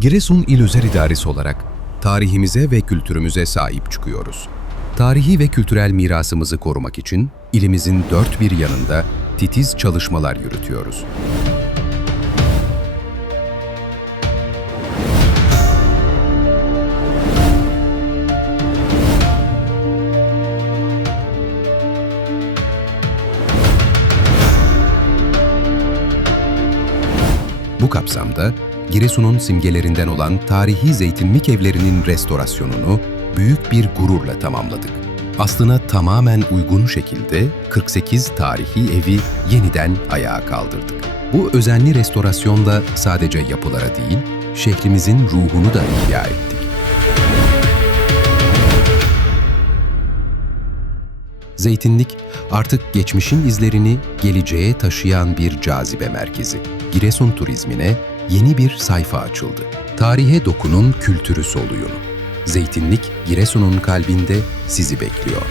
Giresun İl Özel İdaresi olarak tarihimize ve kültürümüze sahip çıkıyoruz. Tarihi ve kültürel mirasımızı korumak için ilimizin dört bir yanında titiz çalışmalar yürütüyoruz. Bu kapsamda Giresun'un simgelerinden olan tarihi zeytinlik evlerinin restorasyonunu büyük bir gururla tamamladık. Aslına tamamen uygun şekilde 48 tarihi evi yeniden ayağa kaldırdık. Bu özenli restorasyonla sadece yapılara değil, şehrimizin ruhunu da ihya ettik. Zeytinlik artık geçmişin izlerini geleceğe taşıyan bir cazibe merkezi. Giresun turizmine yeni bir sayfa açıldı. Tarihe dokunun kültürü soluyun. Zeytinlik Giresun'un kalbinde sizi bekliyor.